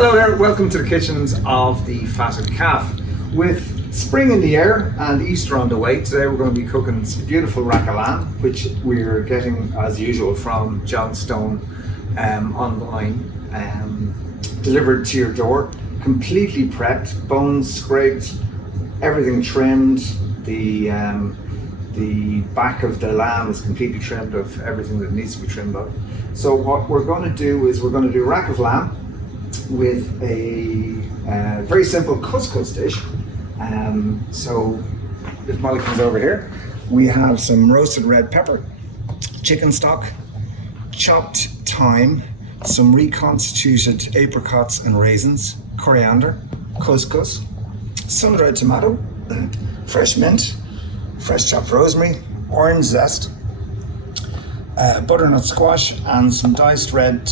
Hello there, welcome to the kitchens of the Fatted Calf. With spring in the air and Easter on the way, today we're going to be cooking some beautiful rack of lamb, which we're getting as usual from John Stone online, delivered to your door, completely prepped, bones scraped, everything trimmed. The back of the lamb is completely trimmed of everything that needs to be trimmed of. So what we're going to do is we're going to do a rack of lamb with a very simple couscous dish. So if Molly comes over here, we have some roasted red pepper, chicken stock, chopped thyme, some reconstituted apricots and raisins, coriander, couscous, sun-dried tomato, fresh mint, fresh chopped rosemary, orange zest, butternut squash, and some diced red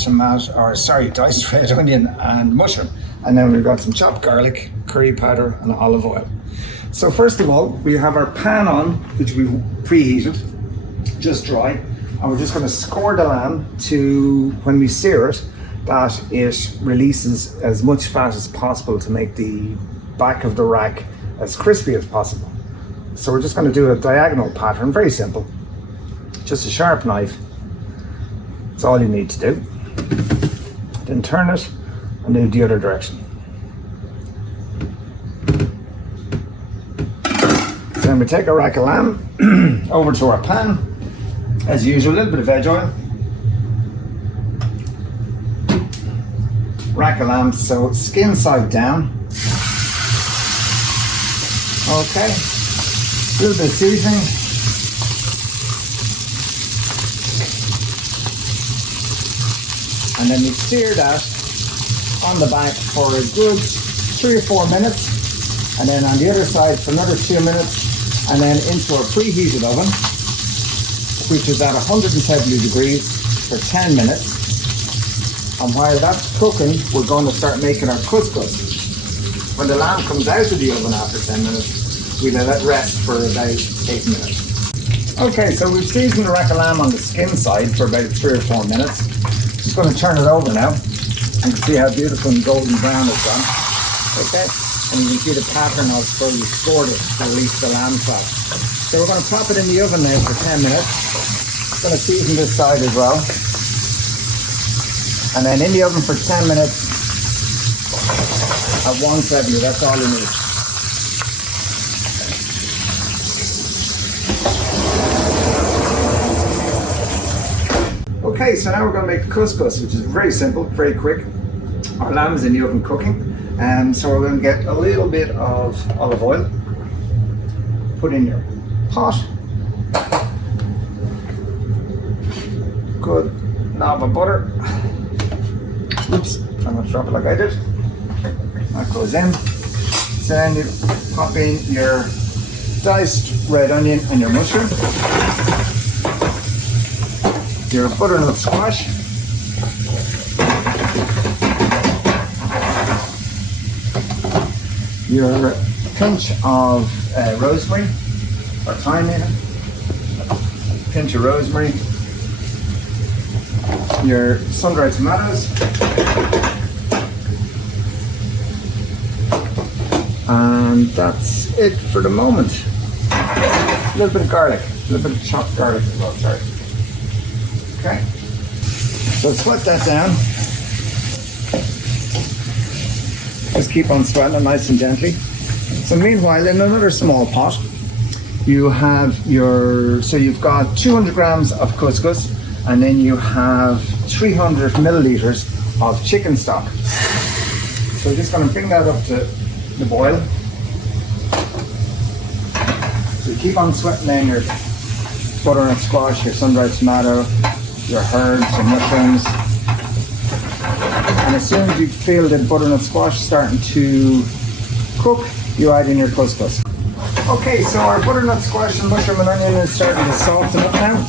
onion and mushroom. And then we've got some chopped garlic, curry powder, and olive oil. So first of all, we have our pan on, which we've preheated, just dry, and we're just going to score the lamb to, when we sear it, that it releases as much fat as possible to make the back of the rack as crispy as possible. So we're just going to do a diagonal pattern, very simple. Just a sharp knife. That's all you need to do. Then turn it and do the other direction. So then we take our rack of lamb over to our pan. As usual, a little bit of veg oil. Rack of lamb, so skin side down. Okay. A little bit of seasoning. And then we sear that on the back for a good 3 or 4 minutes, and then on the other side for another 2 minutes, and then into our preheated oven, which is at 170 degrees for 10 minutes. And while that's cooking, we're going to start making our couscous. When the lamb comes out of the oven after 10 minutes, we let it rest for about 8 minutes. Okay, so we've seasoned the rack of lamb on the skin side for about 3 or 4 minutes. Just going to turn it over now, and you can see how beautiful and golden brown it's gone. Okay, and you can see the pattern of where we scored it to release the lamb fat. So we're going to pop it in the oven now for 10 minutes. Going to season this side as well, and then in the oven for 10 minutes at 170. That's all you need. Okay, so now we're going to make the couscous, which is very simple, very quick. Our lamb is in the oven cooking, and so we're going to get a little bit of olive oil, put in your pot, good knob of butter. Oops, try not to drop it like I did. That goes in. So then you pop in your diced red onion and your mushroom, your butternut squash, your pinch of rosemary, or thyme even, pinch of rosemary, your sun-dried tomatoes, and that's it for the moment. A little bit of garlic, a little bit of chopped garlic as well, sorry. Okay, so sweat that down. Just keep on sweating it nice and gently. So meanwhile, in another small pot, you have you've got 200 grams of couscous, and then you have 300 milliliters of chicken stock. So we're just going to bring that up to the boil. So you keep on sweating in your butternut squash, your sun-dried tomato, your herbs and mushrooms, and as soon as you feel the butternut squash starting to cook, you add in your couscous. Okay, so our butternut squash and mushroom and onion is starting to soften up now,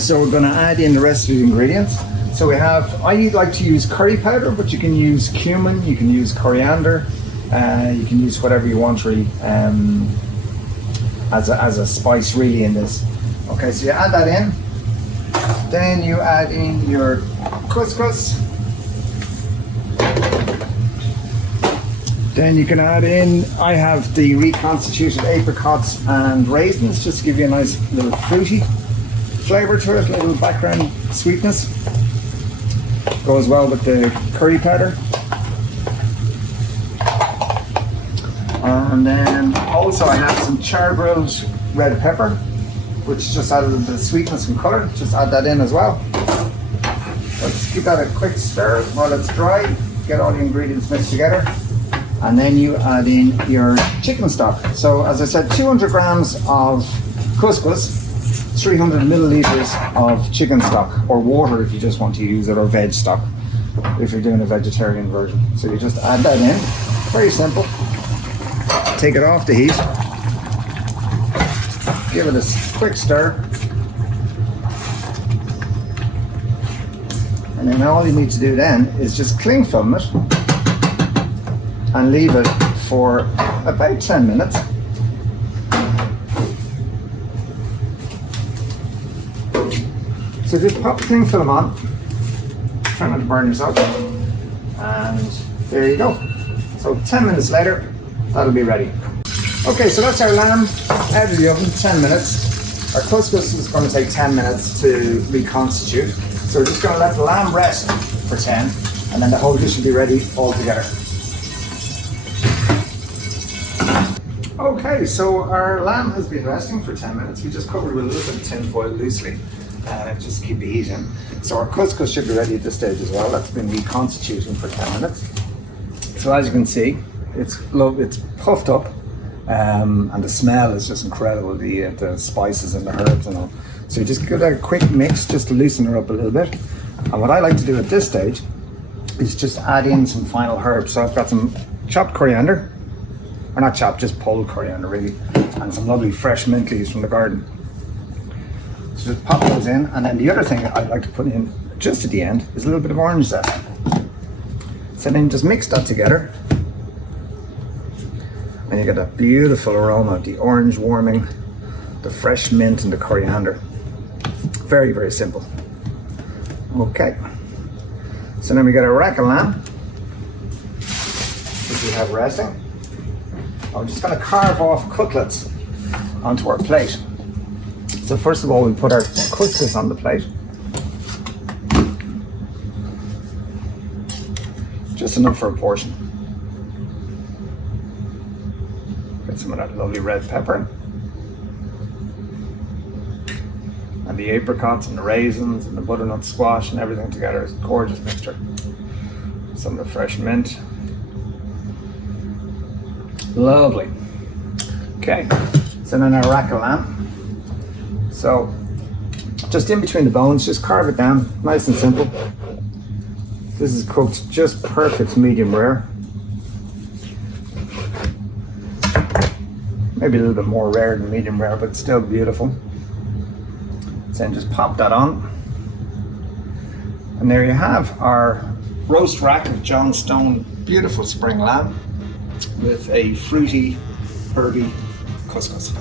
so we're going to add in the rest of the ingredients. So we have, I like to use curry powder, but you can use cumin, you can use coriander, you can use whatever you want really as a spice really in this. Okay, so you add that in. Then you add in your couscous. Then you can add in, I have the reconstituted apricots and raisins, just to give you a nice little fruity flavour to it, a little background sweetness. Goes well with the curry powder. And then also I have some char-grilled red pepper, which just added a bit of sweetness and colour. Just add that in as well. Let's give that a quick stir while it's dry. Get all the ingredients mixed together. And then you add in your chicken stock. So as I said, 200 grams of couscous, 300 milliliters of chicken stock, or water if you just want to use it, or veg stock if you're doing a vegetarian version. So you just add that in, very simple. Take it off the heat, give it a quick stir, and then all you need to do then is just cling film it and leave it for about 10 minutes. So just pop the cling film on, try not to burn yourself, and there you go. So 10 minutes later, that'll be ready. Okay, so that's our lamb out of the oven, 10 minutes. Our couscous is going to take 10 minutes to reconstitute. So we're just going to let the lamb rest for 10, and then the whole dish will be ready all together. Okay, so our lamb has been resting for 10 minutes. We just covered it with a little bit of tin foil loosely, just to keep the heat in. So our couscous should be ready at this stage as well. That's been reconstituting for 10 minutes. So as you can see, it's puffed up, and the smell is just incredible, the spices and the herbs and all. So you just give that a quick mix just to loosen her up a little bit. And what I like to do at this stage is just add in some final herbs. So I've got some chopped coriander, or not chopped, just pulled coriander really, and some lovely fresh mint leaves from the garden. So just pop those in, and then the other thing I like to put in just at the end is a little bit of orange zest. So then just mix that together, and you get that beautiful aroma of the orange warming, the fresh mint and the coriander. Very, very simple. Okay, so then we get our rack of lamb, which we have resting. I'm just going to carve off cutlets onto our plate. So first of all, we put our couscous on the plate. Just enough for a portion. Get some of that lovely red pepper. And the apricots and the raisins and the butternut squash and everything together is a gorgeous mixture. Some of the fresh mint. Lovely. Okay, so then our rack of lamb. So just in between the bones, just carve it down, nice and simple. This is cooked just perfect medium rare. Maybe a little bit more rare than medium rare, but still beautiful. So then just pop that on. And there you have our roast rack of John Stone beautiful spring lamb with a fruity, herby couscous.